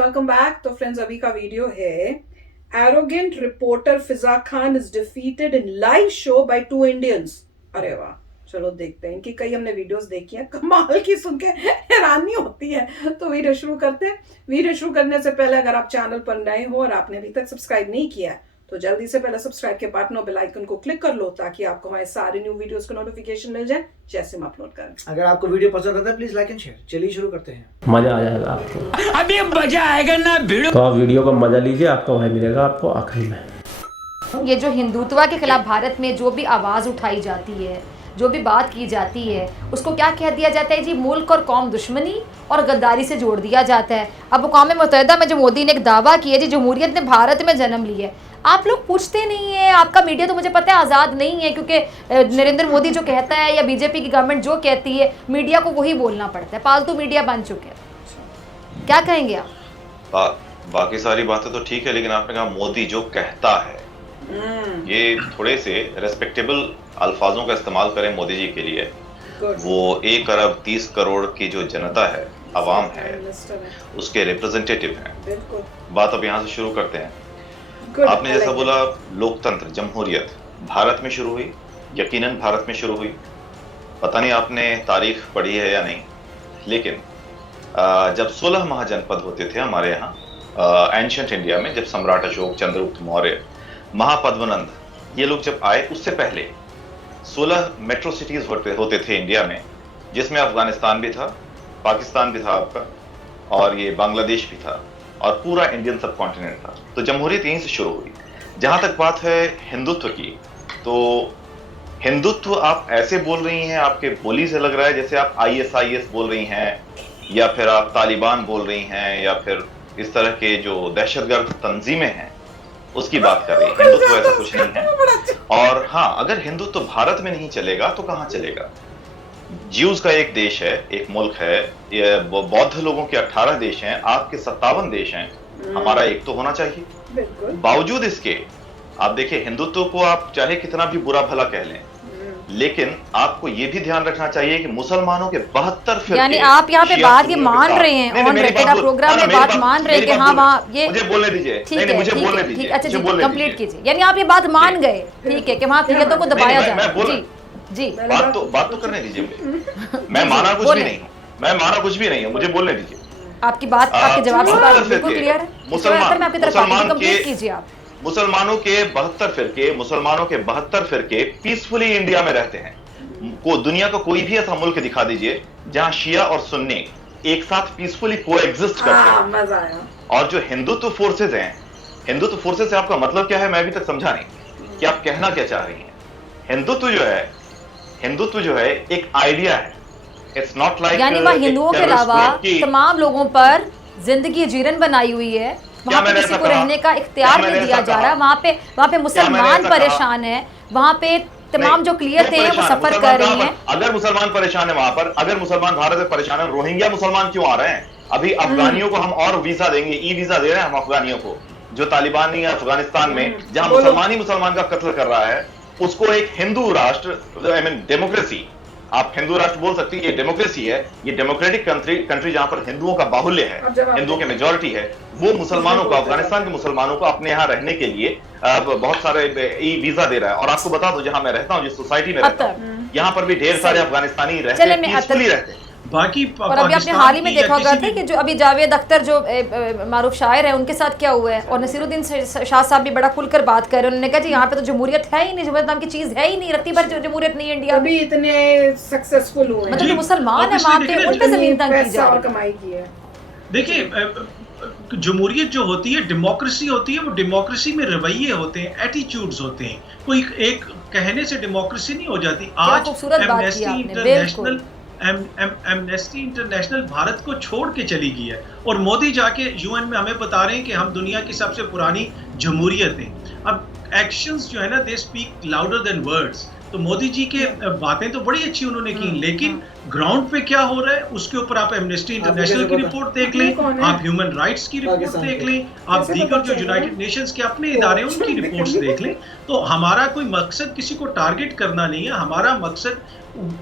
Welcome back. तो friends, अभी का वीडियो है arrogant reporter Fiza Khan is defeated in live show by 2 Indians. अरे वाह, चलो देखते हैं। इनकी कई हमने वीडियोस देखी हैं, कमाल की, सुन के हैरानी होती है। तो वीडियो शुरू करते हैं। वीडियो शुरू करने से पहले अगर आप चैनल पर नए हो और आपने अभी तक सब्सक्राइब नहीं किया है तो जल्दी से पहले सब्सक्राइब के बटन और बेल आइकन को क्लिक कर लो ताकि आपको हमारे सारे न्यू वीडियोस का नोटिफिकेशन मिल जाए जैसे हम अपलोड करें। अगर आपको वीडियो पसंद आता है प्लीज लाइक एंड शेयर। चलिए शुरू करते हैं। मजा आ जाएगा आपको, अभी मजा आएगा ना भिड़ो। तो आप वीडियो का मजा लीजिए, आपका वही मिलेगा आपको आखिरी में। ये जो हिंदुत्व के खिलाफ भारत में जो भी आवाज़ उठाई जाती है, जो भी बात की जाती है, उसको क्या कह दिया जाता है जी? मुल्क और कौम दुश्मनी और गद्दारी से जोड़ दिया जाता है। अब अक़वाम मुत्तहिदा में जो मोदी ने एक दावा किया जी, जमहूरियत ने भारत में जन्म लिया है, आप लोग पूछते नहीं है। आपका मीडिया तो मुझे पता है आज़ाद नहीं है, क्योंकि नरेंद्र मोदी जो कहता है या बीजेपी की गवर्नमेंट जो कहती है, मीडिया को वही बोलना पड़ता है। पालतू मीडिया बन चुके हैं। क्या कहेंगे आप? बाकी सारी बातें तो ठीक है, लेकिन आपने कहा मोदी जो कहता है, ये थोड़े से रेस्पेक्टेबल अल्फाजों का इस्तेमाल करें मोदी जी के लिए। वो 1 अरब 30 करोड़ की जो जनता है, अवाम है, उसके रिप्रेजेंटेटिव हैं। बात अब यहाँ से शुरू करते हैं। आपने जैसा बोला, लोकतंत्र, जमहूरियत भारत में शुरू हुई, यकीनन भारत में शुरू हुई। पता नहीं आपने तारीख पढ़ी है या नहीं, लेकिन जब 16 महाजनपद होते थे हमारे यहाँ एंशिएंट इंडिया में, जब सम्राट अशोक, चंद्रगुप्त मौर्य, महापद्मनंद, ये लोग जब आए, उससे पहले 16 मेट्रो सिटीज होते थे इंडिया में, जिसमें अफगानिस्तान भी था, पाकिस्तान भी था आपका, और ये बांग्लादेश भी था, और पूरा इंडियन सब कॉन्टिनेंट था। तो जमहूरियत यहीं से शुरू हुई। जहां तक बात है हिंदुत्व की, तो हिंदुत्व आप ऐसे बोल रही हैं, आपके बोली से लग रहा है जैसे आप ISIS बोल रही हैं, या फिर आप तालिबान बोल रही हैं, या फिर इस तरह के जो दहशतगर्द तंजीमें हैं उसकी बात कर रही है। हिंदुत्व ऐसा कुछ नहीं है। और हाँ, अगर हिंदुत्व भारत में नहीं चलेगा तो कहाँ चलेगा? ज्यूज का एक देश है, एक मुल्क है, ये बौद्ध लोगों के 18 देश हैं, आपके 57 देश हैं, हमारा एक तो होना चाहिए। बावजूद इसके आप देखिए, हिंदुत्व को आप चाहे कितना भी बुरा भला कह लें, लेकिन आपको ये भी ध्यान रखना चाहिए कि मुसलमानों के 72 फिरके, यानी आप यहाँ पे बात ये मान रहे हैं, ऑन रिकॉर्ड आप प्रोग्राम में बात मान रहे हैं कि हाँ वहाँ ये, मुझे बोलने दीजिए, ठीक है, मुझे बोलने दीजिए, अच्छा जी, कंप्लीट कीजिए। यानी आप ये बात मान गए, ठीक है, कि वहाँ अक़लियतों को दबाया जाए। जी, बात तो करने दीजिए मुझे। मैं माना कुछ भी नहीं हूँ, मुझे बोलने दीजिए। आपकी बात, आपके जवाब से बात बिल्कुल क्लियर है। मुसलमानों के 72 फिरके पीसफुली इंडिया में रहते हैं। को दुनिया का कोई भी ऐसा मुल्क दिखा दीजिए जहां शिया और सुन्नी एक साथ पीसफुली कोएग्जिस्ट करते हैं। मजा आया। और जो हिंदुत्व फोर्सेज हैं, हिंदुत्व फोर्सेज से आपका मतलब क्या है, मैं अभी तक समझा नहीं कि आप कहना क्या चाह रही हैं। हिंदुत्व जो है एक आइडिया है। इट्स नॉट लाइक, यानी वहाँ हिंदुओं के अलावा तमाम लोगों पर जिंदगी जीरन बनाई हुई है, वहाँ पे किसी को रहने का इख्तियार नहीं दिया जा रहा। वहाँ पे मुसलमान परेशान है, वहाँ पे तमाम जो क्लियर थे वो सफर कर रही हैं। अगर मुसलमान परेशान है वहां पर, अगर मुसलमान भारत में परेशान है, रोहिंग्या मुसलमान क्यों आ रहे हैं? अभी अफगानियों को हम और वीजा देंगे, ई वीजा दे रहे हैं हम अफगानियों को, जो तालिबानी है अफगानिस्तान में, जहां मुसलमान ही मुसलमान का कत्ल कर रहा है, उसको एक हिंदू राष्ट्र, आई मीन डेमोक्रेसी, आप हिंदू राष्ट्र बोल सकती है, ये डेमोक्रेसी है, ये डेमोक्रेटिक कंट्री जहां पर हिंदुओं का बाहुल्य है, हिंदुओं की मेजॉरिटी है, वो मुसलमानों को, अफगानिस्तान के मुसलमानों को अपने यहाँ रहने के लिए बहुत सारे ई वीजा दे रहा है। और आपको बता दो, जहां मैं रहता हूँ, जिस सोसाइटी में रहता हूँ, यहाँ पर भी ढेर सारे अफगानिस्तानी रहते हैं, पीसफुली रहते हैं। बाकी और अभी आपने हाल ही में देखा होगा कि जो अभी जावेद अख्तर जो मारूफ शायर है, उनके साथ क्या हुआ है, और नसीरुद्दीन शाह साहब भी बड़ा खुलकर बात कर रहे हैं। उन्होंने कहा जी यहाँ पे तो जमहूरियत है ही नहीं, जमहूरियत नाम की चीज है ही नहीं, रत्ती भर जमहूरियत नहीं इंडिया में। अभी इतने सक्सेसफुल हुए, मतलब जो मुसलमान है वहाँ पे, उन पे जमीन तंग की जा रही है, कमाई की है। देखिए, जमहूरियत जो होती है, डेमोक्रेसी होती है, वो डेमोक्रेसी में रवैये होते हैं, एटीट्यूड्स होते हैं। कोई एक कहने से डेमोक्रेसी नहीं हो जाती। आज एमनेस्टी इंटरनेशनल भारत को छोड़ के चली गई है, और मोदी जाके UN में हमें बता रहे हैं कि हम दुनिया की सबसे पुरानी जमहूरियत हैं। अब एक्शंस जो है ना, they speak louder than words. तो मोदी जी के बातें तो बड़ी अच्छी उन्होंने की, लेकिन ग्राउंड पे क्या हो रहा है उसके ऊपर आप एमनेस्टी इंटरनेशनल की रिपोर्ट देख लें, आप ह्यूमन राइट्स की रिपोर्ट देख लें, आप दीगर जो यूनाइटेड नेशंस के अपने इदारे हैं उनकी रिपोर्ट्स देख लें। तो हमारा कोई मकसद किसी को टारगेट करना नहीं है, हमारा मकसद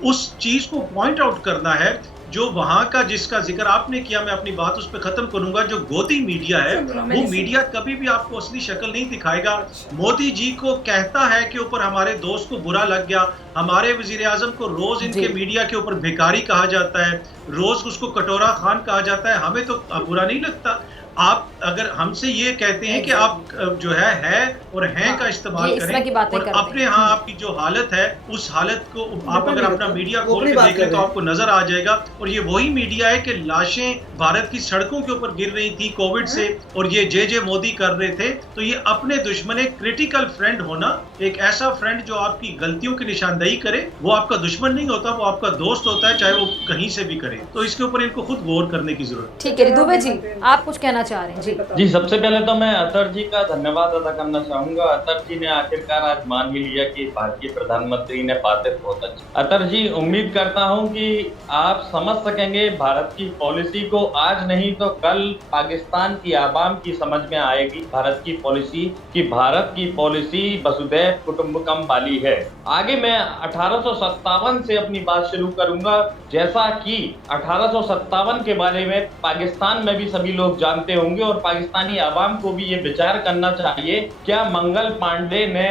उस चीज को पॉइंट आउट करना है जो वहां का जिसका जिक्र आपने किया, मैं अपनी बात उस पर खत्म करूंगा, जो गोदी मीडिया है वो मीडिया कभी भी आपको असली शक्ल नहीं दिखाएगा। मोदी जी को कहता है कि ऊपर हमारे दोस्त को बुरा लग गया, हमारे वजीर आजम को रोज इनके मीडिया के ऊपर भिखारी कहा जाता है, रोज उसको कटोरा खान कहा जाता है, हमें तो बुरा नहीं लगता। आप अगर हमसे ये कहते हैं कि आप जो है और हैं का इस्तेमाल करें और अपने यहाँ आपकी जो हालत है उस हालत को आप अगर अपना मीडिया खोल के देखें तो आपको नजर आ जाएगा। और ये वही मीडिया है कि लाशें भारत की सड़कों के ऊपर गिर रही थी कोविड से और ये जे मोदी कर रहे थे। तो ये अपने दुश्मन, एक क्रिटिकल फ्रेंड होना, एक ऐसा फ्रेंड जो आपकी गलतियों की निशानदेही करे, वो आपका दुश्मन नहीं होता, वो आपका दोस्त होता है, चाहे वो कहीं से भी करे। तो इसके ऊपर इनको खुद गौर करने की जरूरत है। ठीक है दुबे जी, आप कुछ कहना चाह रहे हैं? जी, सबसे पहले तो मैं अतर जी का धन्यवाद अदा करना चाहूंगा। अतर जी ने आखिरकार आज मान ही लिया कि भारतीय प्रधानमंत्री ने बातें बहुत अच्छी। अतर जी, उम्मीद करता हूं कि आप समझ सकेंगे भारत की पॉलिसी को। आज नहीं तो कल पाकिस्तान की आवाम की समझ में आएगी भारत की पॉलिसी, कि भारत की पॉलिसी वसुधैव कुटुंबकम वाली है। आगे मैं 1857 से अपनी बात शुरू करूंगा। जैसा कि 1857 के बारे में पाकिस्तान में भी सभी लोग जानते होंगे और पाकिस्तानी आवाम को भी ये विचार करना चाहिए, क्या मंगल पांडे ने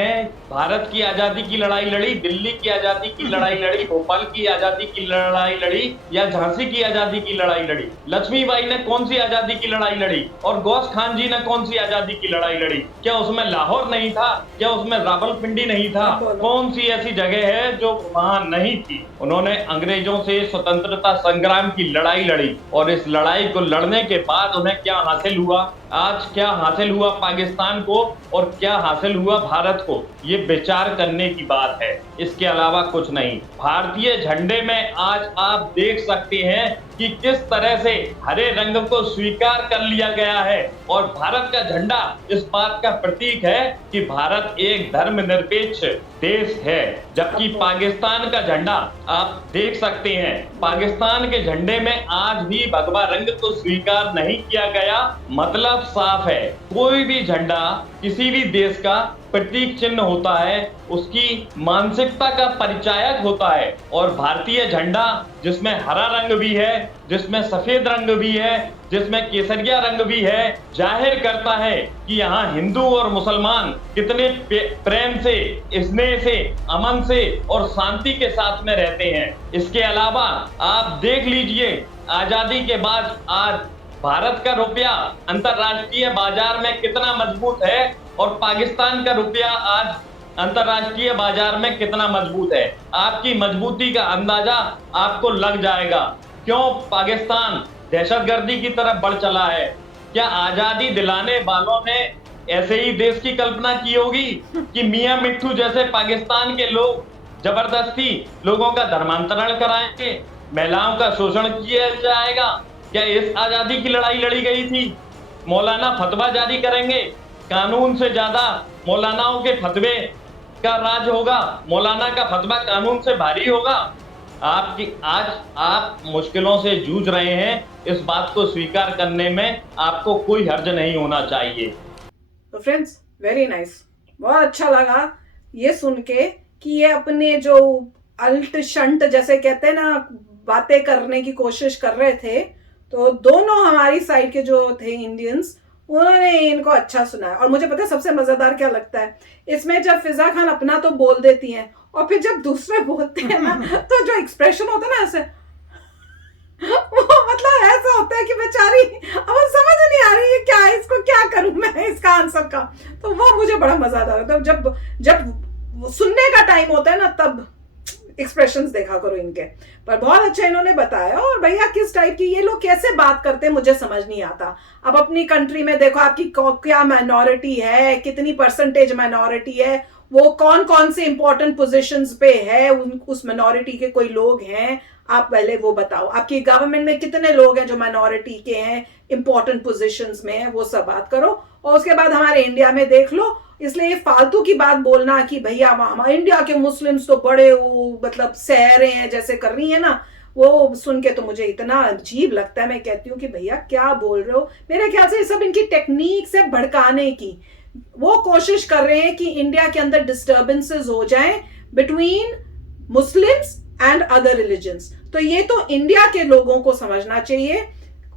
भारत की आजादी की लड़ाई लड़ी, दिल्ली की आजादी की लड़ाई लड़ी, भोपाल की आजादी की लड़ाई लड़ी, या झांसी की आजादी की लड़ाई लड़ी? लक्ष्मीबाई ने कौन सी आजादी की लड़ाई लड़ी और गौस खान जी ने कौन सी आजादी की लड़ाई लड़ी? क्या उसमें लाहौर नहीं था? क्या उसमें रावलपिंडी नहीं था? कौन सी ऐसी जगह है जो वहां नहीं थी? उन्होंने अंग्रेजों से स्वतंत्रता संग्राम की लड़ाई लड़ी और इस लड़ाई को लड़ने के बाद उन्हें क्या हासिल हुआ? आज क्या हासिल हुआ पाकिस्तान को और क्या हासिल हुआ भारत को? ये विचार करने की बात है, इसके अलावा कुछ नहीं। भारतीय झंडे में आज आप देख सकते हैं कि किस तरह से हरे रंग को स्वीकार कर लिया गया है और भारत का झंडा इस बात का प्रतीक है कि भारत एक धर्मनिरपेक्ष देश है। जबकि पाकिस्तान का झंडा आप देख सकते हैं, पाकिस्तान के झंडे में आज भी भगवा रंग को स्वीकार नहीं किया गया। मतलब साफ है, कोई भी झंडा किसी भी देश का प्रतीक चिन्ह होता है, उसकी मानसिकता का परिचायक होता है। और भारतीय झंडा जिसमें हरा रंग भी है, जिसमें सफेद रंग भी है, जिसमें केसरिया रंग भी है, जाहिर करता है कि यहाँ हिंदू और मुसलमान कितने प्रेम से, स्नेह से, अमन से और शांति के साथ में रहते हैं। इसके अलावा आप देख लीजिए, आजादी के बाद आज भारत का रुपया अंतरराष्ट्रीय बाजार में कितना मजबूत है और पाकिस्तान का रुपया आज अंतरराष्ट्रीय बाजार में कितना मजबूत है। आपकी मजबूती का अंदाजा आपको लग जाएगा क्यों पाकिस्तान दहशतगर्दी की तरफ बढ़ चला है। क्या आजादी दिलाने वालों ने ऐसे ही देश की कल्पना की होगी कि मियां मिट्ठू जैसे पाकिस्तान के लोग जबरदस्ती लोगों का धर्मांतरण कराएंगे, महिलाओं का शोषण किया जाएगा? क्या इस आजादी की लड़ाई लड़ी गई थी? मौलाना फतवा जारी करेंगे, कानून से ज्यादा मौलानाओं के फतवे का राज होगा, मौलाना का फतवा कानून से भारी होगा। आज आप मुश्किलों से जूझ रहे हैं, इस बात को स्वीकार करने में आपको कोई हर्ज नहीं होना चाहिए। तो फ्रेंड्स, वेरी नाइस, बहुत अच्छा लगा ये सुन के कि ये अपने जो अल्ट शंट जैसे कहते हैं ना, बातें करने की कोशिश कर रहे थे। तो दोनों हमारी साइड के जो थे इंडियंस, उन्होंने इनको अच्छा सुना है। और मुझे पता है सबसे मजेदार क्या लगता है इसमें, जब फिजा खान अपना तो बोल देती हैं और फिर जब दूसरे बोलते हैं ना तो जो एक्सप्रेशन होता है ना ऐसे वो मतलब ऐसा होता है कि बेचारी अब समझ नहीं आ रही है क्या है, इसको क्या करूं मैं इसका आंसर का। तो वो मुझे बड़ा मजा आता है। तो जब सुनने का टाइम होता है ना तब एक्सप्रेशंस देखा करो इनके। पर बहुत अच्छा इन्होंने बताया। और भैया किस टाइप की ये लोग कैसे बात करते हैं मुझे समझ नहीं आता। अब अपनी कंट्री में देखो आपकी क्या माइनॉरिटी है, कितनी परसेंटेज माइनॉरिटी है, वो कौन कौन से इंपॉर्टेंट पोजीशंस पे है, उस माइनॉरिटी के कोई लोग हैं, आप पहले वो बताओ। आपकी गवर्नमेंट में कितने लोग हैं जो माइनॉरिटी के हैं, इंपॉर्टेंट पोजीशंस में है, वो सब बात करो। और उसके बाद हमारे इंडिया में देख लो। इसलिए फालतू की बात बोलना कि भैया हमारे इंडिया के मुस्लिम्स तो बड़े वो मतलब सह रहे हैं जैसे कर रही है ना, वो सुन के तो मुझे इतना अजीब लगता है। मैं कहती हूँ कि भैया क्या बोल रहे हो। मेरे ख्याल से सब इनकी टेक्निक से भड़काने की वो कोशिश कर रहे हैं कि इंडिया के अंदर डिस्टर्बेंसेस हो जाएं between Muslims and other religions. तो ये तो इंडिया के लोगों को समझना चाहिए।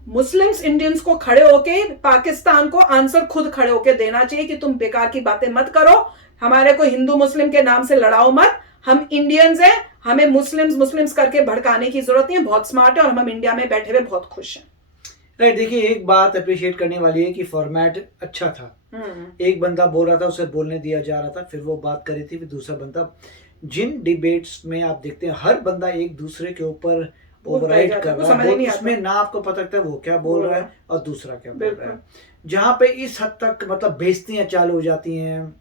मुस्लिम्स इंडियंस को खड़े होके, पाकिस्तान को आंसर खुद खड़े होके देना चाहिए कि तुम बेकार की बातें मत करो, हमारे को हिंदू मुस्लिम के नाम से लड़ाओ मत, हम इंडियंस हैं, हमें मुस्लिम्स करके भड़काने की जरूरत नहीं है, बहुत स्मार्ट है और हम इंडिया में बैठे हुए बहुत खुश हैं। राइट, देखिए एक बात अप्रिशिएट करने वाली है कि फॉर्मेट अच्छा था। एक बंदा बोल रहा था, उसे बोलने दिया जा रहा था, फिर वो बात कर रही थी, फिर दूसरा बंदा, जिन डिबेट्स में आप देखते हैं हर बंदा एक दूसरे के ऊपर ओवरराइड कर रहा है, उसमें ना आपको पता लगता है वो क्या बोल रहा है और दूसरा क्या बोल रहा है। जहाँ पे इस हद तक मतलब बेइज्जतियां चालू हो जाती हैं,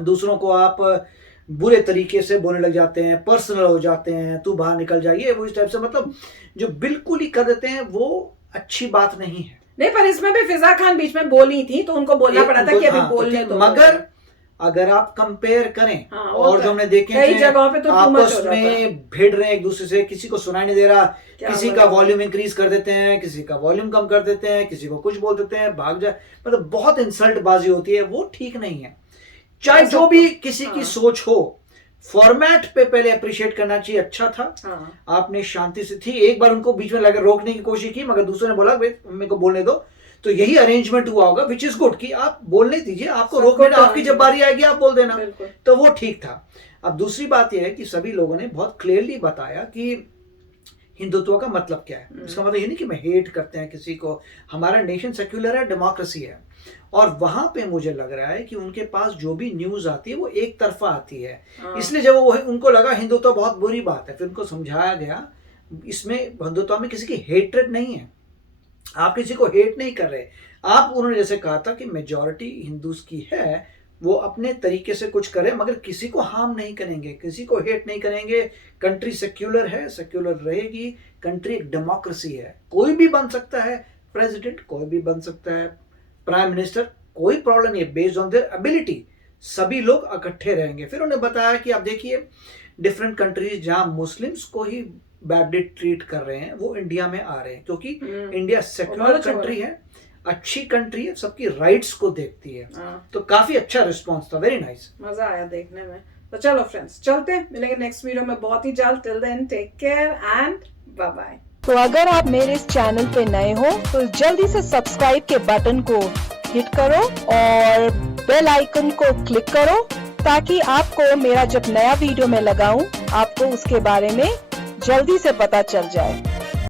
दूसरों को आप बुरे तरीके से बोलने लग जाते हैं, पर्सनल हो जाते हैं, तू बाहर निकल जाइए, वो इस टाइप से मतलब जो बिल्कुल ही कर देते हैं, वो अच्छी बात नहीं है। नहीं, पर इसमें भी फिजा खान बीच में बोली थी तो उनको बोलना पड़ा था कि अभी बोलने दो। मगर अगर आप कंपेयर करें और जो हमने देखे कई जगहों पे तो आपस में भिड़ रहे हैं एक दूसरे से, किसी को सुनाई नहीं दे रहा, किसी का वॉल्यूम इंक्रीज कर देते हैं, किसी का वॉल्यूम कम कर देते हैं, किसी को कुछ बोल देते हैं, भाग जाए, मतलब बहुत इंसल्ट बाजी होती है, वो ठीक नहीं है। चाहे जो भी किसी की सोच हो, फॉर्मेट पे पहले अप्रिशिएट करना चाहिए, अच्छा था। आपने शांति से थी, एक बार उनको बीच में लगा रोकने की कोशिश की, मगर दूसरे ने बोला भाई मेरे को बोलने दो, तो यही अरेंजमेंट हुआ होगा, विच इज गुड कि आप बोलने दीजिए, आपको रोकने, आपकी जब बारी आएगी आप बोल देना, तो वो ठीक था। अब दूसरी बात यह है कि सभी लोगों ने बहुत क्लियरली बताया कि हिंदुत्व का मतलब क्या है। इसका मतलब ये नहीं कि मैं हेट करते हैं किसी को, हमारा नेशन सेक्युलर है, डेमोक्रेसी है, और वहां पे मुझे लग रहा है कि उनके पास जो भी न्यूज आती है वो एक तरफा आती है। इसलिए जब वो उनको लगा हिंदुत्व बहुत बुरी बात है, फिर उनको समझाया गया इसमें हिंदुत्व में किसी की हेट्रेड नहीं है, आप किसी को हेट नहीं कर रहे आप। उन्होंने जैसे कहा था कि मेजॉरिटी हिंदूज की है, वो अपने तरीके से कुछ करें, मगर किसी को हार्म नहीं करेंगे, किसी को हेट नहीं करेंगे। कंट्री सेक्युलर है, सेक्युलर रहेगी, कंट्री एक डेमोक्रेसी है, कोई भी बन सकता है प्रेसिडेंट, कोई भी बन सकता है प्राइम मिनिस्टर, कोई प्रॉब्लम नहीं है, बेस्ड ऑन देयर एबिलिटी सभी लोग इकट्ठे रहेंगे। फिर उन्होंने बताया कि आप देखिए डिफरेंट कंट्रीज जहां मुस्लिम्स को ही बैडली ट्रीट कर रहे हैं वो इंडिया में आ रहे हैं, क्योंकि इंडिया सेक्युलर कंट्री है, अच्छी कंट्री है, सबकी राइट्स को देखती है। तो काफी अच्छा रिस्पांस था, वेरी नाइस, मजा आया देखने में। तो चलो फ्रेंड्स, चलते हैं, मिलेंगे नेक्स्ट वीडियो में बहुत ही जल्द। Till then take care and bye bye. तो अगर आप मेरे इस चैनल पे नए हो तो जल्दी से सब्सक्राइब के बटन को हिट करो और बेल आइकन को क्लिक करो, ताकि आपको मेरा जब नया वीडियो मैं लगाऊं आपको उसके बारे में जल्दी से पता चल जाए।